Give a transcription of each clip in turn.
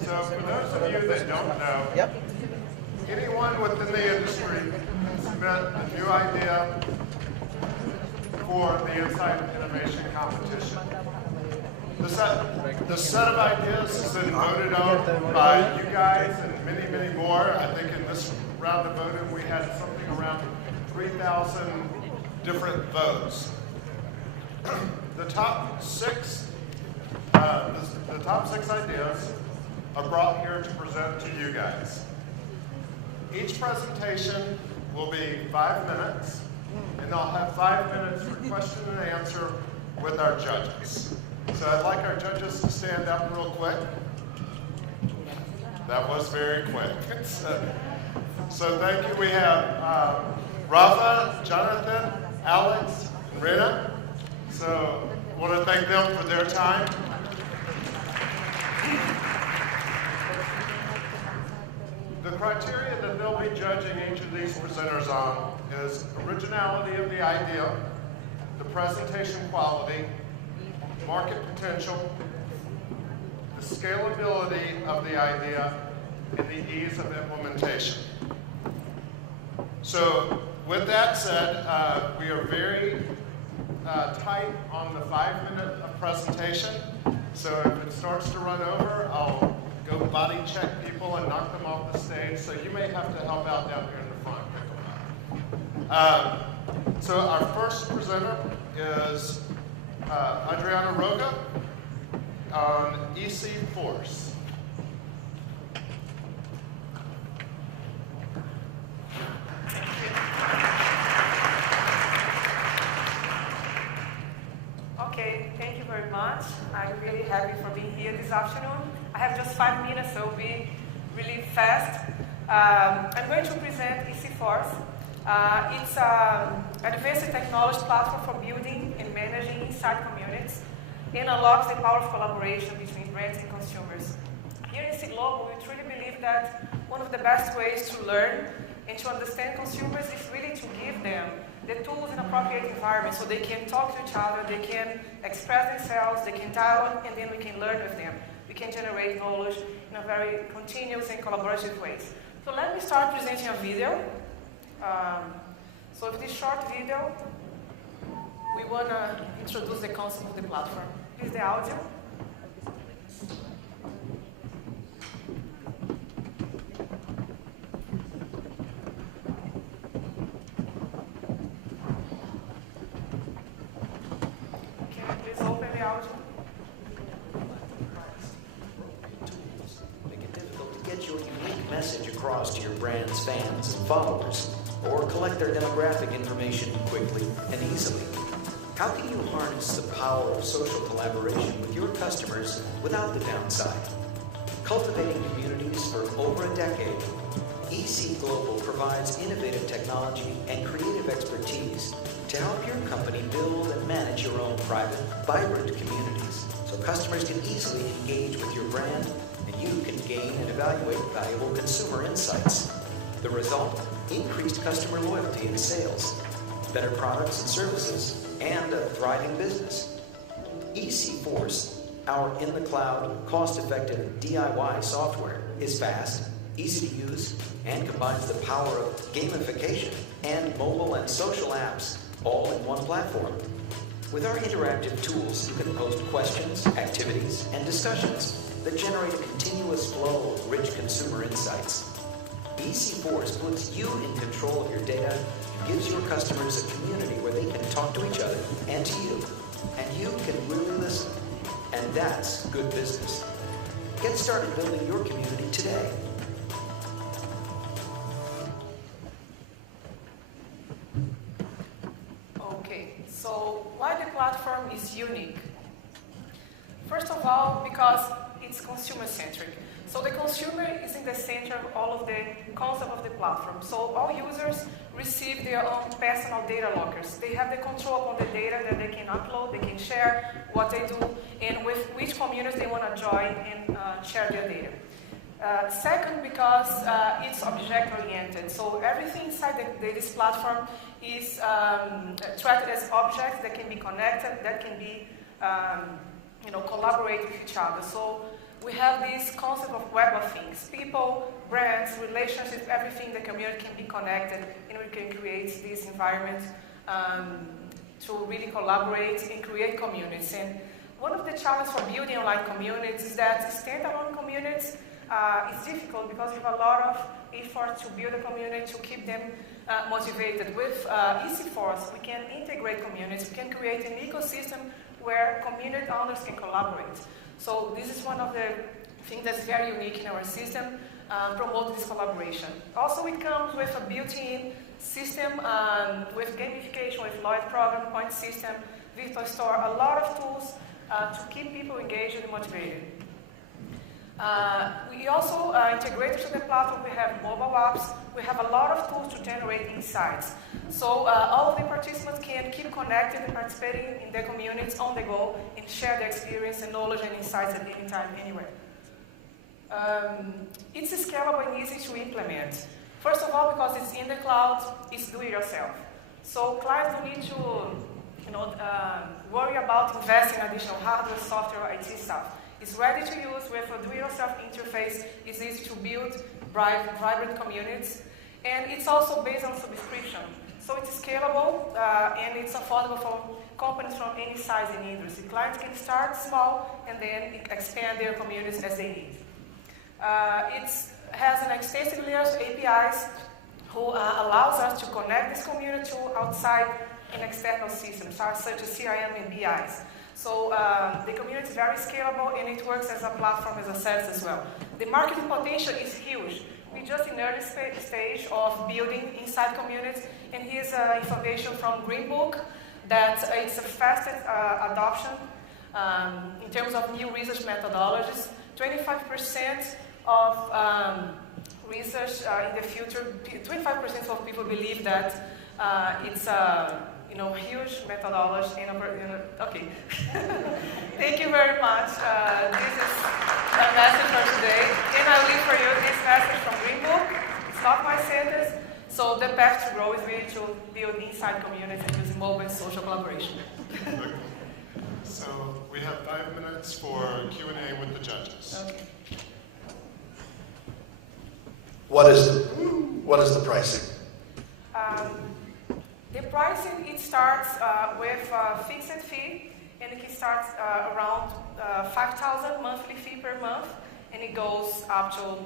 So for those of you that don't know, anyone within the industry can submit a new idea for the Insight Innovation Competition. The set of ideas has been voted on by you guys and many, many more. I think in this round of voting we had something around 3,000 different votes. The top six ideas are brought here to present to you guys. Each presentation will be 5 minutes, and they'll have 5 minutes for question and answer with our judges. So I'd like our judges to stand up real quick. That was very quick. So thank you. We have Rafa, Jonathan, Alex, and Rita. So I want to thank them for their time. The criteria that they'll be judging each of these presenters on is originality of the idea, the presentation quality, market potential, the scalability of the idea, and the ease of implementation. So with that said, we are very tight on the 5 minutes of presentation. So if it starts to run over, I'll go body check people and knock them off the stage. So you may have to help out down here in the front. So our first presenter is Adriana Roca on EC Force. Okay, thank you very much. I'm really happy for being here this afternoon. I have just 5 minutes, so it'll be really fast. I'm going to present EC Force. It's an advanced technology platform for building and managing insight communities and unlocks the power of collaboration between brands and consumers. Here in EC Global, we truly believe that one of the best ways to learn and to understand consumers is really to give them the tools in appropriate environment so they can talk to each other, they can express themselves, they can dialogue, and then we can learn with them. We can generate knowledge in a very continuous and collaborative ways. So let me start presenting a video. So with this short video, we want to introduce the concept of the platform. Please, the audio. Can you please open the audio? Make it difficult to get your unique message across to your brand's fans and followers, or collect their demographic information quickly and easily. How can you harness the power of social collaboration with your customers without the downside? Cultivating communities for over a decade, EC Global provides innovative technology and creative expertise to help your company build and manage your own private, vibrant communities, so customers can easily engage with your brand and you can gain and evaluate valuable consumer insights. The result? Increased customer loyalty and sales, better products and services, and a thriving business. EC Force, our in-the-cloud, cost-effective DIY software, is fast, easy to use, and combines the power of gamification and mobile and social apps all in one platform. With our interactive tools, you can post questions, activities, and discussions that generate a continuous flow of rich consumer insights. EC Force puts you in control of your data and gives your customers a community where they can talk to each other and to you. And you can really listen. And that's good business. Get started building your community today. Okay, so why the platform is unique? First of all, because it's consumer-centric. So the consumer is in the center of all of the concept of the platform. So all users receive their own personal data lockers. They have the control on the data that they can upload, they can share what they do, and with which communities they want to join and share their data. Second, because it's object-oriented. So everything inside this platform is treated as objects that can be connected, that can be collaborate with each other. So we have this concept of web of things. People, brands, relationships, everything in the community can be connected, and we can create this environment to really collaborate and create communities. And one of the challenges for building online communities is that standalone communities is difficult because you have a lot of effort to build a community, to keep them motivated. With IIeX, we can integrate communities, we can create an ecosystem where community owners can collaborate. So this is one of the things that's very unique in our system, promote this collaboration. Also, it comes with a built-in system with gamification, with loyalty program, point system, virtual store, a lot of tools to keep people engaged and motivated. We also integrated to the platform, we have mobile apps, we have a lot of tools to generate insights. So all of the participants can keep connected and participating in the communities on the go and share their experience and knowledge and insights at any time, anywhere. It's scalable and easy to implement. First of all, because it's in the cloud, it's do-it-yourself. So clients don't need to worry about investing in additional hardware, software, IT stuff. It's ready to use with a do-it-yourself interface. It's easy to build vibrant communities. And it's also based on subscription. So it's scalable and it's affordable for companies from any size and industry. Clients can start small and then expand their communities as they need. It has an extensive layer of APIs who allows us to connect this community to outside and external systems, such as CRM and BIs. So the community is very scalable and it works as a platform, as a service as well. The marketing potential is huge. We're just in early stage of building inside communities, and here's information from Green Book that it's the fastest adoption in terms of new research methodologies. 25% of research in the future, 25% of people believe that it's huge methodology. Okay. Thank you very much. This is the message for today. And I leave for you this message from Green Book. It's not my sentence. So the path to grow is really to build inside communities and using mobile and social collaboration. So we have 5 minutes for Q&A with the judges. Okay. What is the pricing? The pricing, it starts with a fixed fee, and it starts around 5,000 monthly fee per month, and it goes up to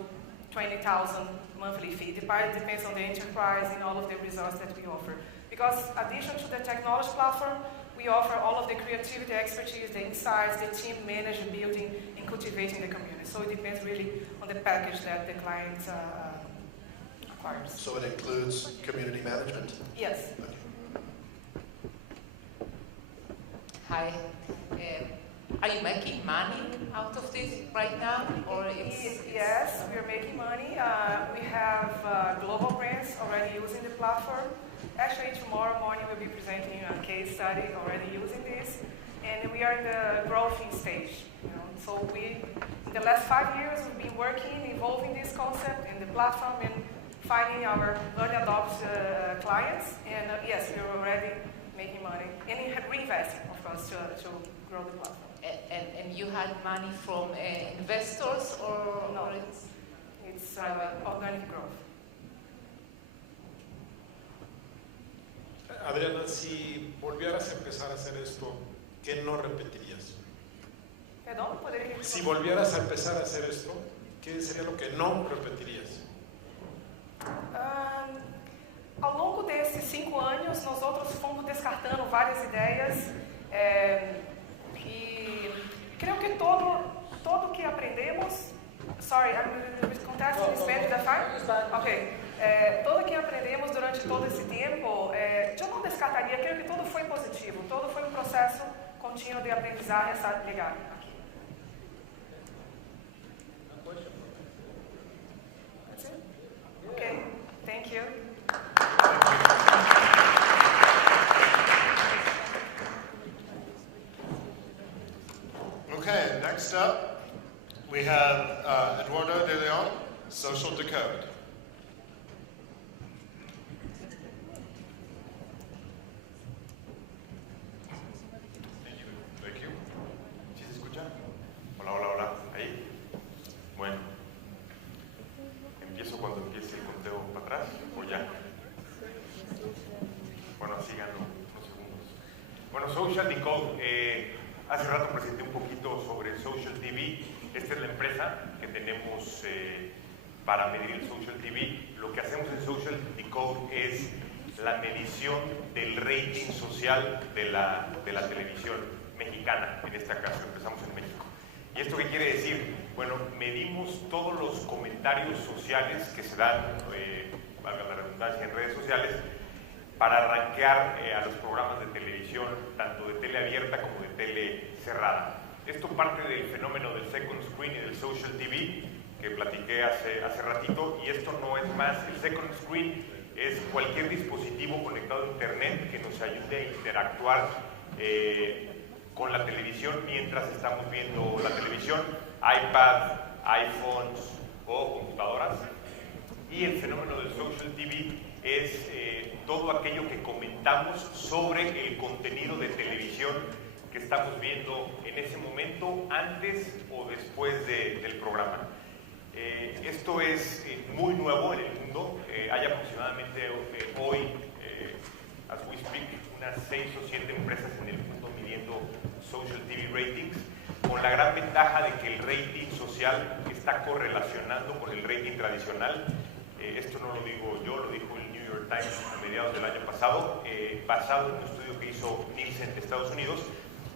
20,000 monthly fee. It depends on the enterprise and all of the results that we offer. Because addition to the technology platform, we offer all of the creativity, expertise, the insights, the team managing, building, and cultivating the community. So it depends really on the package that the client acquires. So it includes community management? Yes. Okay. Hi. Are you making money out of this right now, or it's Yes, we are making money. We have global brands already using the platform. Actually, tomorrow morning we'll be presenting a case study already using this, and we are in the growing stage. So in the last 5 years, we've been working, evolving this concept in the platform and finding our early adopt clients. And yes, we're already making money and reinvesting, of course, to grow the platform. And you had money from investors or No, or it's organic growth. Adriana, si volvieras a empezar a hacer esto, ¿qué no repetirías? Perdón, ¿podría repetir? Si volvieras a empezar a hacer esto, ¿qué sería lo que no repetirías? Ao longo desses 5 anos, nós outros fomos descartando várias ideias e creio que todo que aprendemos, contact in Spanish, that's fine? Ok. Tudo que aprendemos durante todo esse tempo, eu não descartaria, creio que tudo foi positivo, todo foi um processo contínuo de aprendizagem, essa legal. That's it? Okay, thank you. Okay, next up, we have Eduardo de Leon, Socialdecode. Thank you. ¿Sí se escucha? Hola, hola, hola. Ahí. Bueno, empiezo cuando empiece el conteo para atrás o ya. Bueno, así gano unos segundos. Bueno, Socialdecode, hace rato presenté un poquito sobre Social TV. Esta es la empresa que tenemos para medir el Social TV. Lo que hacemos en Socialdecode es la medición del rating social de la televisión mexicana. En este caso empezamos en México. ¿Y esto qué quiere decir? Bueno, medimos todos los comentarios sociales que se dan, valga la redundancia, en redes sociales para rankear a los programas de televisión, tanto de tele abierta como de tele cerrada. Esto parte del fenómeno del second screen y del social TV que platiqué hace ratito, y esto no es más. El second screen es cualquier dispositivo conectado a internet que nos ayude a interactuar con la televisión mientras estamos viendo la televisión, iPad, iPhones o computadoras. Y el fenómeno del social TV es todo aquello que comentamos sobre el contenido de televisión que estamos viendo en ese momento, antes o después del programa. Esto es muy nuevo en el mundo. Hay aproximadamente hoy, as we speak, unas 6 o 7 empresas en el mundo midiendo social TV ratings, con la gran ventaja de que el rating social está correlacionando con el rating tradicional. Esto no lo digo yo, lo dijo el New York Times a mediados del año pasado, basado en un estudio que hizo Nielsen de Estados Unidos,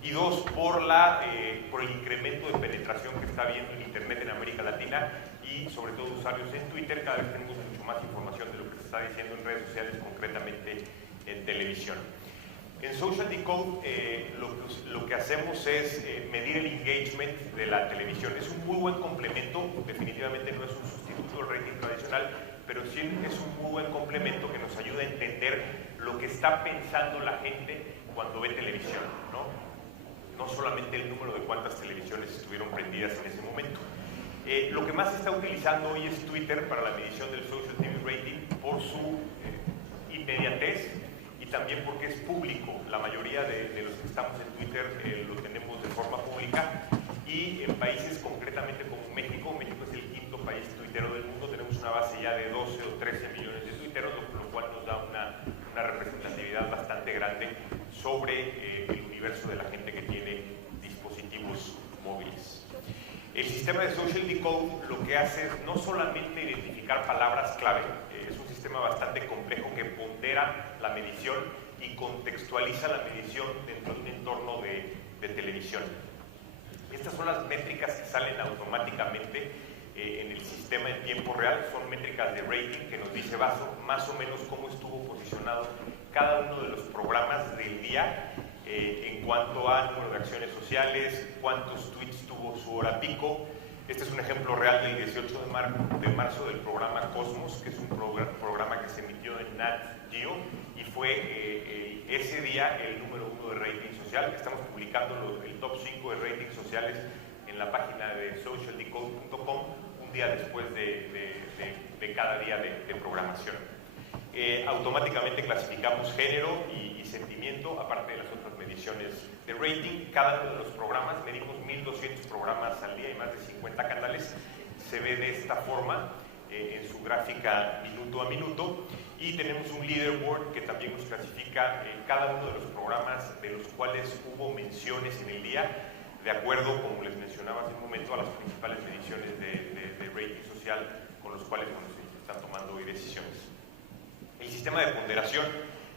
y dos, por el incremento de penetración que está habiendo en Internet en América Latina y sobre todo usuarios en Twitter. Cada vez tenemos mucho más información de lo que se está diciendo en redes sociales, concretamente en televisión. En Socialdecode lo que hacemos es medir el engagement de la televisión. Es un muy buen complemento, definitivamente no es un sustituto del rating tradicional, pero sí es un muy buen complemento que nos ayuda a entender lo que está pensando la gente cuando ve televisión, ¿no? No solamente el número de cuántas televisiones estuvieron prendidas en ese momento. Lo que más se está utilizando hoy es Twitter para la medición del Social TV Rating por su inmediatez y también porque es público. La mayoría de los que estamos en Twitter lo tenemos de forma pública, y en países concretamente como México es el 5º país tuitero del mundo, tenemos una base ya de 12 o 13 millones de tuiteros, lo cual nos da una representatividad bastante grande sobre el universo de la gente que tiene dispositivos móviles. El sistema de Socialdecode lo que hace es no solamente identificar palabras clave, es un sistema bastante complejo que pondera la medición y contextualiza la medición dentro de un entorno de televisión. Estas son las métricas que salen automáticamente en el sistema en tiempo real. Son métricas de rating que nos dice más o menos cómo estuvo posicionado cada uno de los programas del día en cuanto a número de acciones sociales, cuántos tweets tuvo su hora pico. Este es un ejemplo real del 18 de marzo del programa Cosmos, que es un programa que se emitió en Nat Geo, y fue ese día el número 1 de rating social. Estamos publicando el top 5 de ratings sociales en la página de socialdecode.com un día después de cada día de programación. Automáticamente clasificamos género y sentimiento, aparte de las otras mediciones de rating. Cada uno de los programas, medimos 1.200 programas al día y más de 50 canales, se ve de esta forma en su gráfica minuto a minuto, y tenemos un leaderboard que también nos clasifica cada uno de los programas de los cuales hubo menciones en el día, de acuerdo, como les mencionaba hace un momento, a las principales mediciones de rating social con los cuales se están tomando hoy decisiones. El sistema de ponderación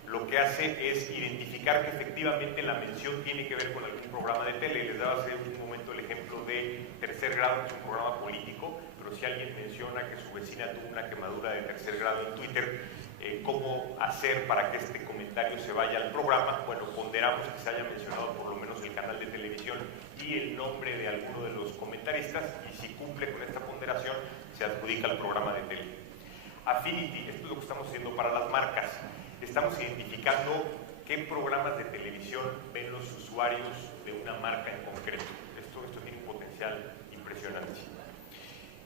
lo que hace es identificar que efectivamente la mención tiene que ver con algún programa de tele. Les daba hace un momento el ejemplo de Tercer Grado, que es un programa político, pero si alguien menciona que su vecina tuvo una quemadura de tercer grado en Twitter, ¿cómo hacer para que este comentario se vaya al programa? Bueno, ponderamos que se haya mencionado por lo menos el canal de televisión y el nombre de alguno de los comentaristas, y si cumple con esta ponderación, se adjudica al programa de tele. Affinity, esto es lo que estamos haciendo para las marcas. Estamos identificando qué programas de televisión ven los usuarios de una marca en concreto. Esto tiene un potencial impresionante.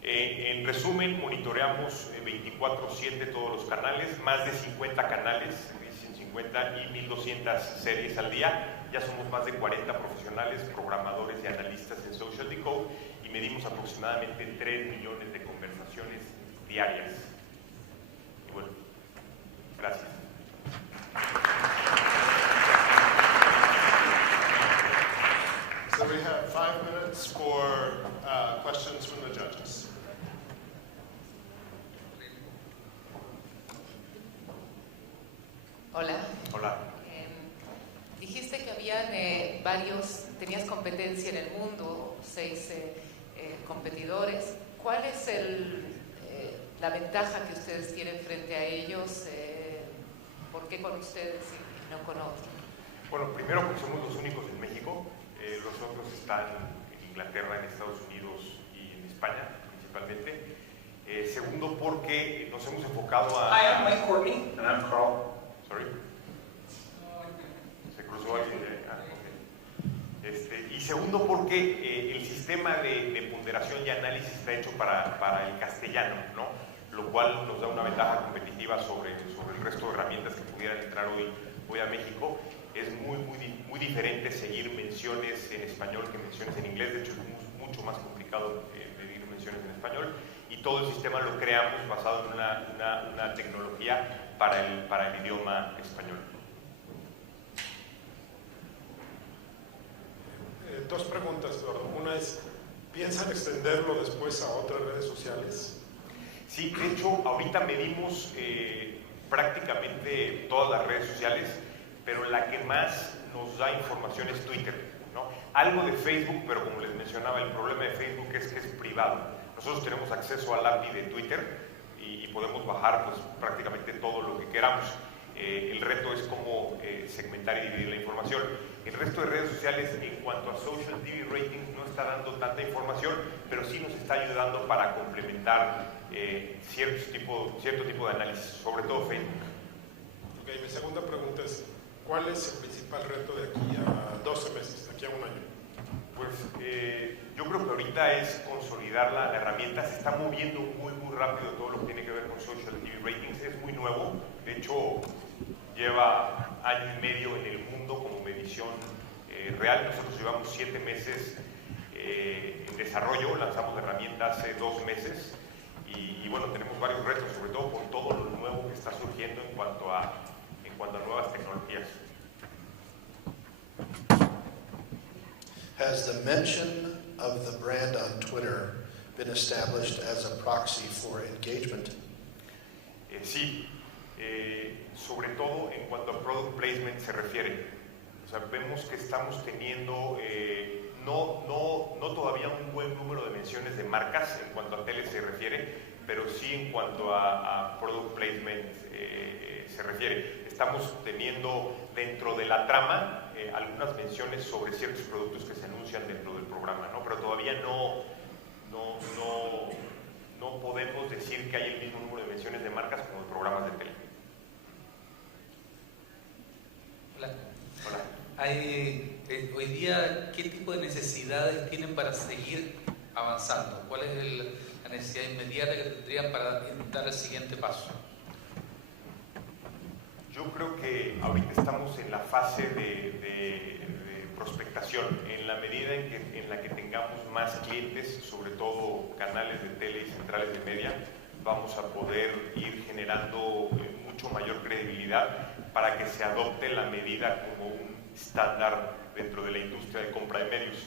En resumen, monitoreamos 24/7 todos los canales, más de 50 canales, 50 y 1.200 series al día. Ya somos más de 40 profesionales, programadores y analistas en Socialdecode, y medimos aproximadamente 3 millones de conversaciones diarias. Y bueno, gracias. So we have 5 minutes for questions from the judges. Hola. Hola. Dijiste que habían tenías competencia en el mundo, 6 competidores. ¿Cuál es la ventaja que ustedes tienen frente a ellos? ¿Por qué con ustedes y no con otros? Bueno, primero porque somos los únicos en México. Los otros están en Inglaterra, en Estados Unidos y en España principalmente. Segundo porque nos hemos enfocado a... Hi, I'm Mike Courtney. And I'm Carl. Sorry. Se cruzó alguien. Okay. Y segundo porque el sistema de ponderación y análisis está hecho para el castellano, ¿no? Lo cual nos da una ventaja competitiva sobre el resto de herramientas que pudieran entrar hoy a México. Es muy diferente seguir menciones en español que menciones en inglés. De hecho, es mucho más complicado medir menciones en español. Y todo el sistema lo creamos basado en una tecnología para el idioma español. 2 preguntas, Eduardo. Una es, ¿piensan extenderlo después a otras redes sociales? Sí, de hecho, ahorita medimos prácticamente todas las redes sociales, pero la que más nos da información es Twitter, ¿no? Algo de Facebook, pero como les mencionaba, el problema de Facebook es que es privado. Nosotros tenemos acceso al API de Twitter y podemos bajar pues, prácticamente todo lo que queramos. El reto es cómo segmentar y dividir la información. El resto de redes sociales, en cuanto a Social TV Ratings, no está dando tanta información, pero sí nos está ayudando para complementar cierto tipo de análisis, sobre todo Facebook. Ok, mi segunda pregunta es, ¿cuál es el principal reto de aquí a 12 meses, de aquí a un año? Pues yo creo que ahorita es consolidar la herramienta. Se está moviendo muy rápido todo lo que tiene que ver con Social TV Ratings. Es muy nuevo. De hecho, lleva año y medio en el mundo como medición real. Nosotros llevamos 7 meses en desarrollo. Lanzamos la herramienta hace 2 meses. Y bueno, tenemos varios retos, sobre todo con todo lo nuevo que está surgiendo en cuanto a nuevas tecnologías. Has the mention of the brand on Twitter been established as a proxy for engagement? Sí, sobre todo en cuanto a product placement se refiere. O sea, vemos que estamos teniendo no todavía un buen número de menciones de marcas en cuanto a tele se refiere, pero sí en cuanto a product placement se refiere. Estamos teniendo dentro de la trama algunas menciones sobre ciertos productos que se anuncian dentro del programa, ¿no? Pero todavía no podemos decir que hay el mismo número de menciones de marcas como en programas de tele. Hola. Hola. Hoy día, ¿qué tipo de necesidades tienen para seguir avanzando? ¿Cuál es la necesidad inmediata que tendrían para dar el siguiente paso? Yo creo que ahorita estamos en la fase de prospectación. En la medida en la que tengamos más clientes, sobre todo canales de tele y centrales de media, vamos a poder ir generando mucho mayor credibilidad para que se adopte la medida como un estándar dentro de la industria de compra de medios.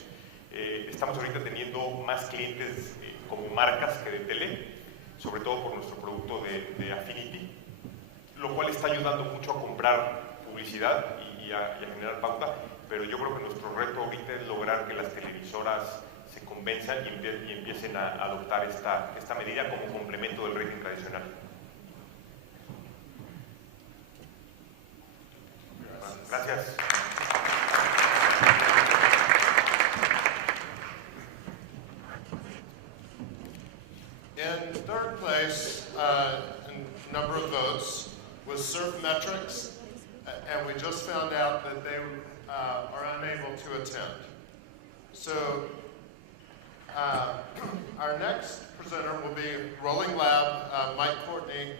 Estamos ahorita teniendo más clientes como marcas que de tele, sobre todo por nuestro producto de Affinity, lo cual está ayudando mucho a comprar publicidad y a generar pauta, pero yo creo que nuestro reto ahorita es lograr que las televisoras se convenzan y empiecen a adoptar esta medida como complemento del rating tradicional. Gracias. In third place, in number of votes, was Surfmetrics, and we just found out that they are unable to attend. So our next presenter will be Rolling Lab, Mike Courtney,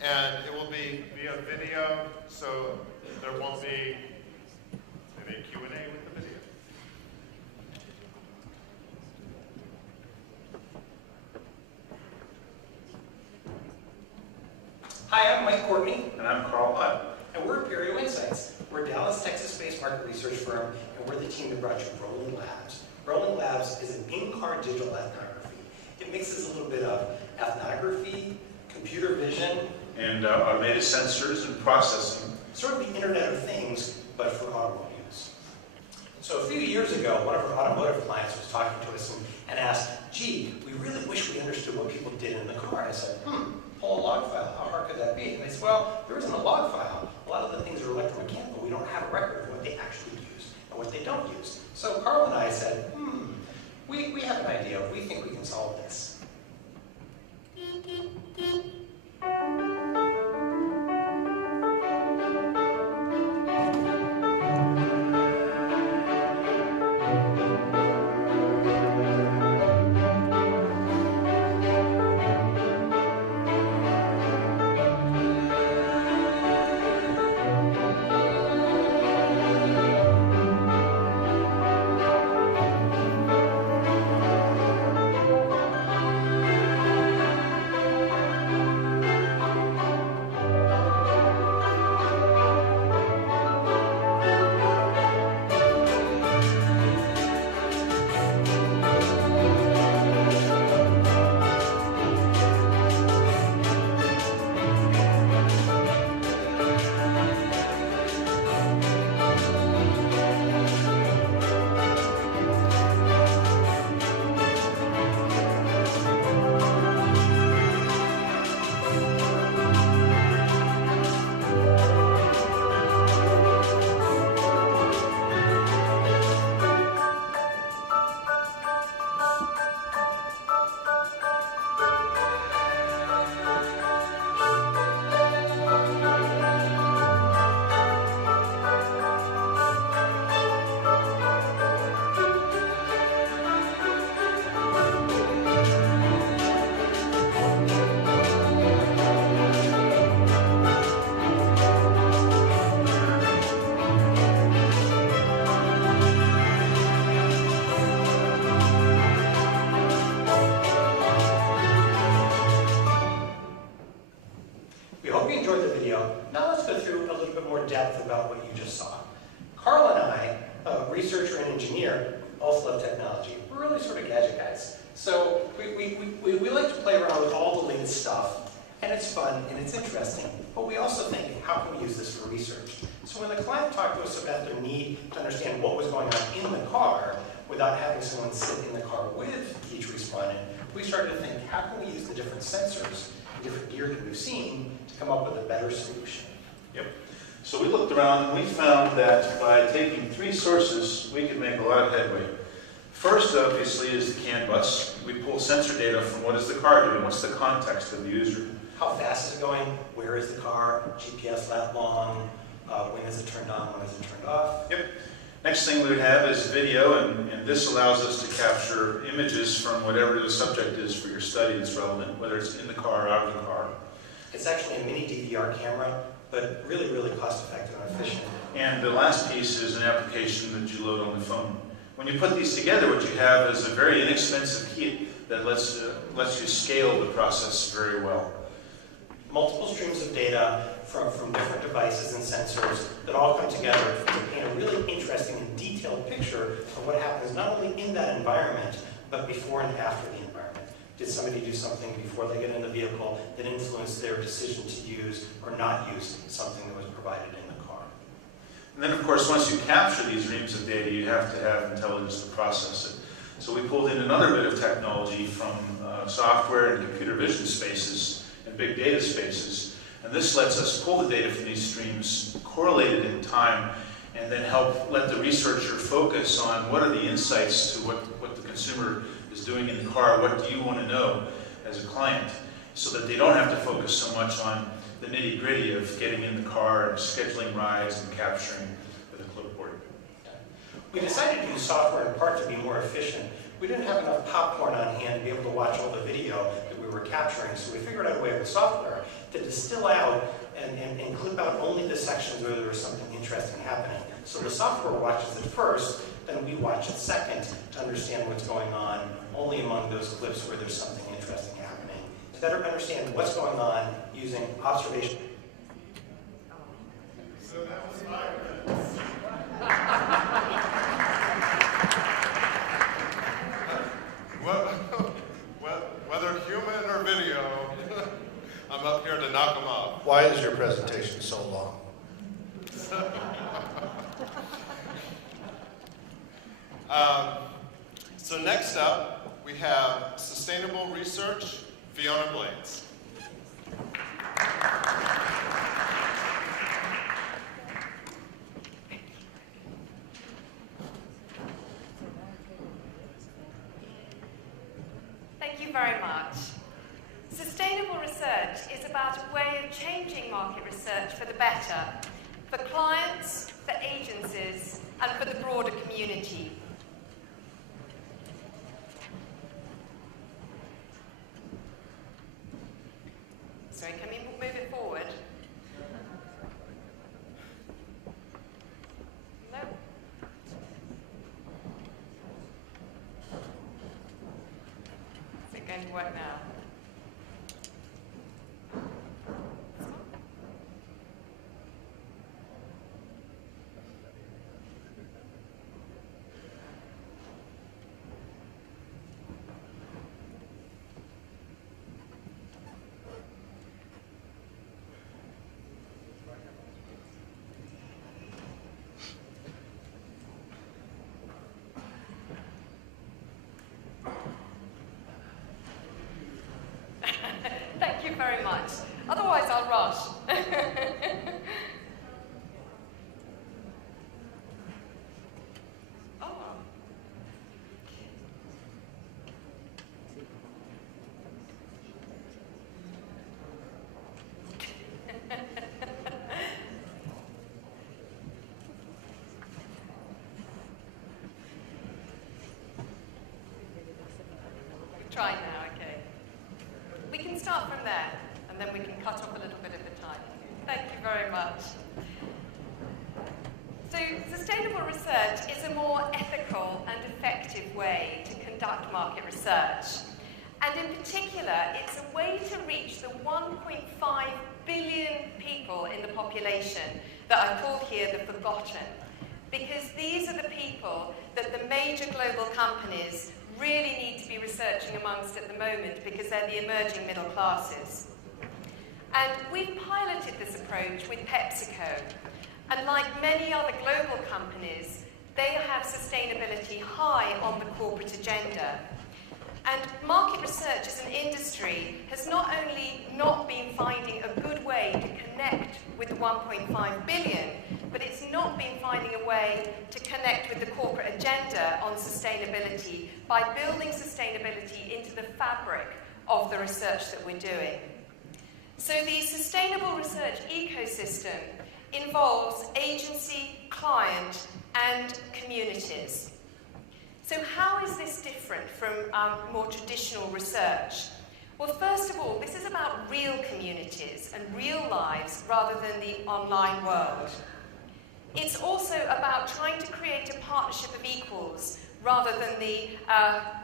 and it will be via video, so there won't be any Q&A with the video. Hi, I'm Mike Courtney. And I'm Carl Hunt. And we're at Perio Insights. We're a Dallas, Texas-based market research firm, and we're the team that brought you Rolling Labs. Rolling Labs is an in-car digital ethnography. It mixes a little bit of ethnography, computer vision, And automated sensors and processing. sort of the Internet of Things, but for automobile use. So a few years ago, one of our automotive clients was talking to us and asked, gee, we really wish we understood what people did in the car. I said, pull a log file. How hard could that be? And they said, well, there isn't a log file. A lot of the things are electromechanical. We don't have a record of what they actually use and what they don't use. So Carl and I said, we have an idea. We think we can solve this. We hope you enjoyed the video. Now let's go through a little bit more depth about what you just saw. Carl and I, a researcher and engineer, both love technology. We're really sort of gadget guys. So we like to play around with all the latest stuff, and it's fun and it's interesting. But we also think, how can we use this for research? So when the client talked to us about their need to understand what was going on in the car without having someone sit in the car with each respondent, we started to think, how can we use the different sensors, the different gear that we've seen to come up with a better solution? Yep. So we looked around and we found that by taking 3 sources, we could make a lot of headway. First, obviously, is the CAN bus. We pull sensor data from what is the car doing, what's the context of the user. How fast is it going? Where is the car? GPS lat long? When is it turned on? When is it turned off? Yep. Next thing we would have is video, and this allows us to capture images from whatever the subject is for your study that's relevant, whether it's in the car or out of the car. It's actually a mini DVR camera, but really, really cost-effective and efficient. And the last piece is an application that you load on the phone. When you put these together, what you have is a very inexpensive kit that lets you scale the process very well. Multiple streams of data from different devices and sensors that all come together to paint a really interesting and detailed picture of what happens not only in that environment, but before and after the environment. Did somebody do something before they get in the vehicle that influenced their decision to use or not use something that was provided in the car? And then, of course, once you capture these reams of data, you have to have intelligence to process it. So we pulled in another bit of technology from software and computer vision spaces and big data spaces. And this lets us pull the data from these streams, correlate it in time, and then help let the researcher focus on what are the insights to what the consumer is doing in the car. What do you want to know as a client? So that they don't have to focus so much on the nitty-gritty of getting in the car and scheduling rides and capturing with a clipboard. We decided to use software in part to be more efficient. We didn't have enough popcorn on hand to be able to watch all the video that we were capturing, so we figured out a way with software to distill out and clip out only the sections where there was something interesting happening. So the software watches it first, then we watch it second to understand what's going on, only among those clips where there's something interesting happening, and better understand what's going on using observation. So that was 5 minutes. Whether human or video, I'm up here to knock them off. Why is your presentation so long? So next up, we have Sustainable Research, Fiona Blades. Thank you very much. Sustainable research is about a way of changing market research for the better, for clients, for agencies, and for the broader community. Sorry, can we move it forward? No. Is it going to work now? Thank you very much. Otherwise, I'll rush. Oh. Try now, okay. We can start from there, and then we can cut off a little bit at a time. Thank you very much. So, sustainable research is a more ethical and effective way to conduct market research. And in particular, it's a way to reach the 1.5 billion people in the population that I call here the forgotten. Because these are the people that the major global companies really need to be researching amongst at the moment because they're the emerging middle classes. And we've piloted this approach with PepsiCo. And like many other global companies, they have sustainability high on the corporate agenda. And market research as an industry has not only not been finding a good way to connect with the 1.5 billion, but it's not been finding a way to connect with the corporate agenda on sustainability by building sustainability into the fabric of the research that we're doing. So the sustainable research ecosystem involves agency, client, and communities. So how is this different from more traditional research? Well, first of all, this is about real communities and real lives rather than the online world. It's also about trying to create a partnership of equals rather than the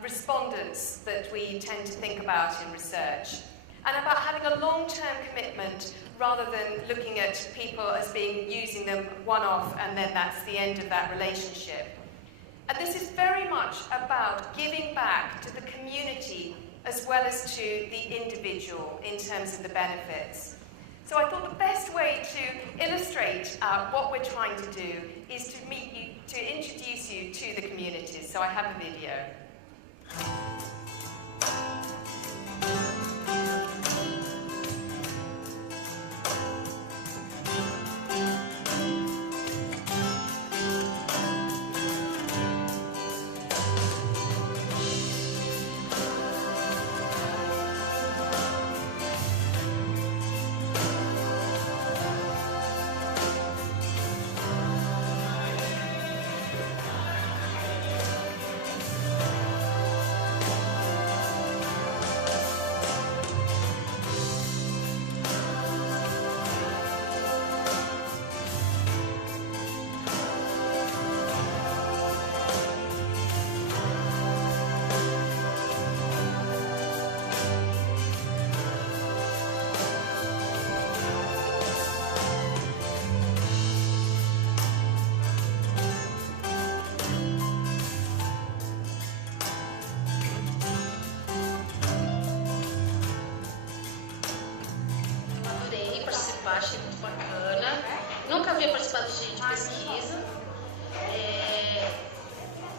respondents that we tend to think about in research. And about having a long-term commitment rather than looking at people as using them one-off and then that's the end of that relationship. And this is very much about giving back to the community as well as to the individual in terms of the benefits. So I thought the best way to illustrate what we're trying to do is to introduce you to the communities. So I have a video. havia participado de pesquisa,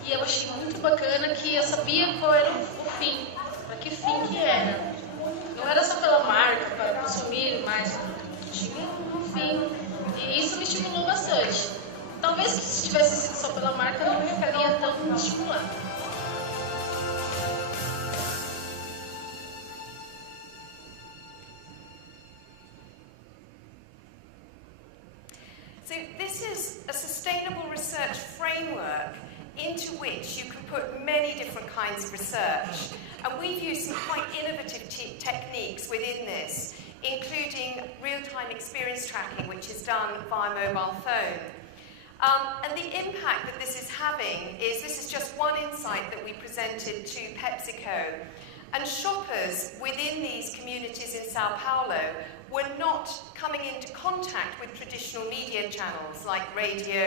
e eu achei muito bacana que eu sabia qual era o fim, para que fim que era. Não era só pela marca, para consumir mais, tinha um fim, e isso me estimulou bastante. Talvez se tivesse sido só pela marca, não ficaria tão estimulado. So this is a sustainable research framework into which you can put many different kinds of research. And we've used some quite innovative techniques within this, including real-time experience tracking, which is done via mobile phone. And the impact that this is having is, this is just one insight that we presented to PepsiCo. And shoppers within these communities in Sao Paulo were not coming into contact with traditional media channels like radio,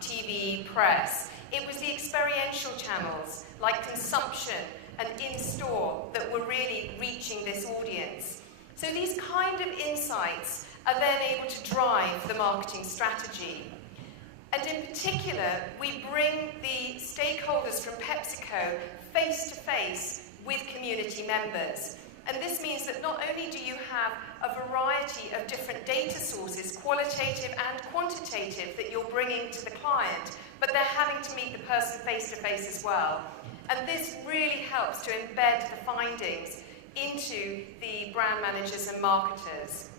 TV, press. It was the experiential channels like consumption and in-store that were really reaching this audience. So these kind of insights are then able to drive the marketing strategy. And in particular, we bring the stakeholders from PepsiCo face to face with community members. And this means that not only do you have a variety of different data sources, qualitative and quantitative, that you're bringing to the client, but they're having to meet the person face to face as well. And this really helps to embed the findings into the brand managers and marketers.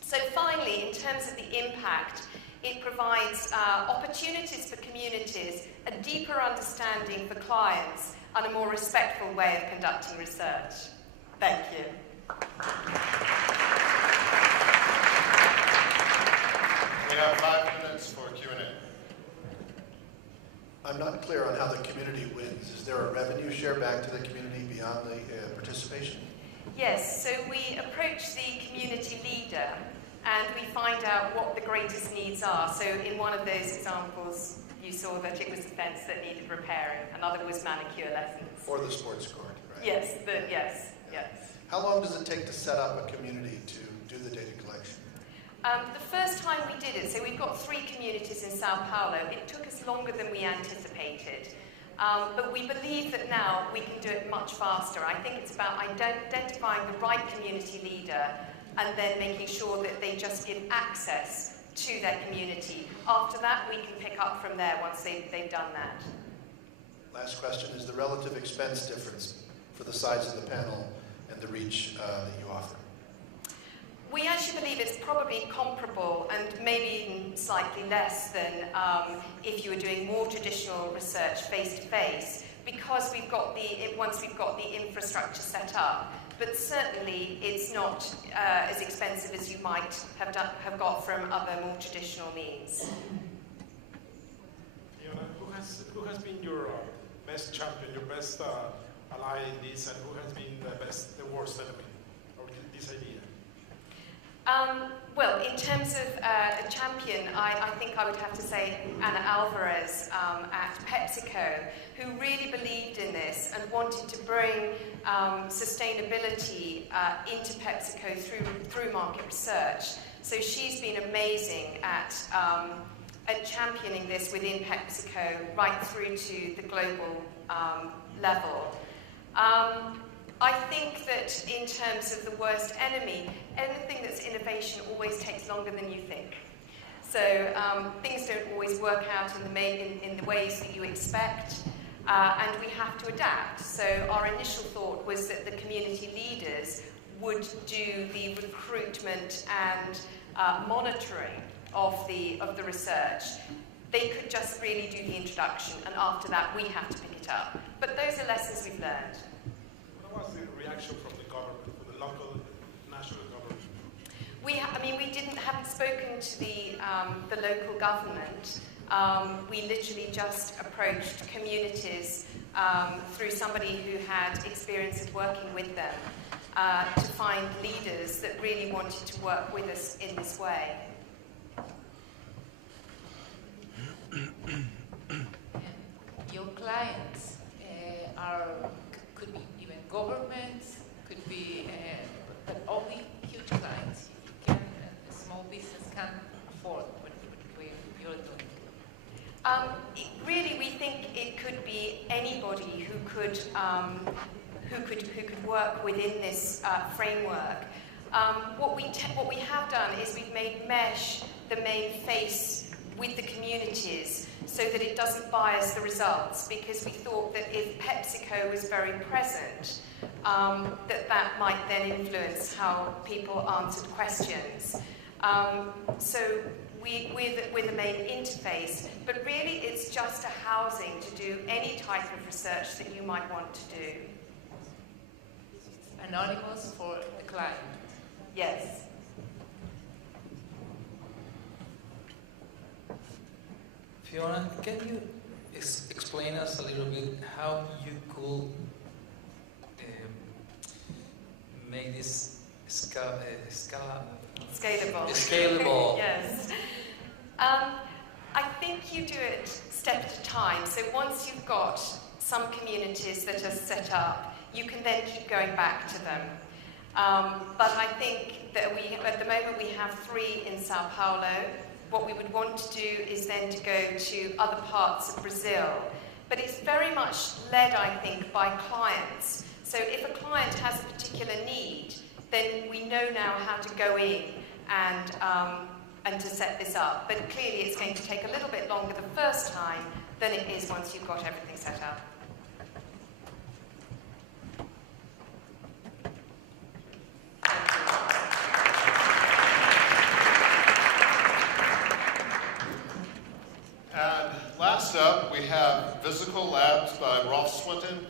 So finally, in terms of the impact, it provides opportunities for communities, a deeper understanding for clients, and a more respectful way of conducting research. Thank you. We have 5 minutes for Q&A. I'm not clear on how the community wins. Is there a revenue share back to the community beyond the participation? Yes, so we approach the community leader and we find out what the greatest needs are. So in one of those examples, you saw that it was the fence that needed repairing. Another was manicure lessons. Or the sports court, right? Yes, yes. How long does it take to set up a community to do the data collection? The first time we did it, so we've got 3 communities in Sao Paulo, it took us longer than we anticipated. But we believe that now we can do it much faster. I think it's about identifying the right community leader and then making sure that they just give access to their community. After that, we can pick up from there once they've done that. Last question, is the relative expense difference for the size of the panel and the reach that you offer? We actually believe it's probably comparable and maybe even slightly less than if you were doing more traditional research face-to-face, because once we've got the infrastructure set up. But certainly it's not as expensive as you might have got from other more traditional means. Fiona, who has been your best champion, your best ally in this, and who has been the worst enemy of this idea? Well, in terms of a champion, I think I would have to say Ana Alvarez at PepsiCo, who really believed in this and wanted to bring sustainability into PepsiCo through market research. So she's been amazing at championing this within PepsiCo right through to the global level. I think that in terms of the worst enemy, anything that's innovation always takes longer than you think. So things don't always work out in the ways that you expect, and we have to adapt. So our initial thought was that the community leaders would do the recruitment and monitoring of the research. They could just really do the introduction, and after that we have to pick it up. But those are lessons we've learned. What was the reaction from the government, from the local, national government? We haven't spoken to the local government. We literally just approached communities through somebody who had experience of working with them to find leaders that really wanted to work with us in this way. Your clients could be even governments, could be, but only huge clients. Small business can afford. Really, we think it could be anybody who could work within this framework. What we have done is we've made Mesh the main face with the communities so that it doesn't bias the results, because we thought that if PepsiCo was very present, that might then influence how people answered questions. So we're the main interface, but really it's just a housing to do any type of research that you might want to do. Anonymous for the client. Yes. Fiona, can you explain us a little bit how you could make this scalable? Yes. I think you do it step at a time. So once you've got some communities that are set up, you can then keep going back to them. But I think that at the moment we have 3 in Sao Paulo. What we would want to do is then to go to other parts of Brazil. But it's very much led, I think, by clients. So if a client has a particular need, then we know now how to go in and to set this up. But clearly it's going to take a little bit longer the first time than it is once you've got everything set up. And last up, we have Physical Labs by Rolf Swinton.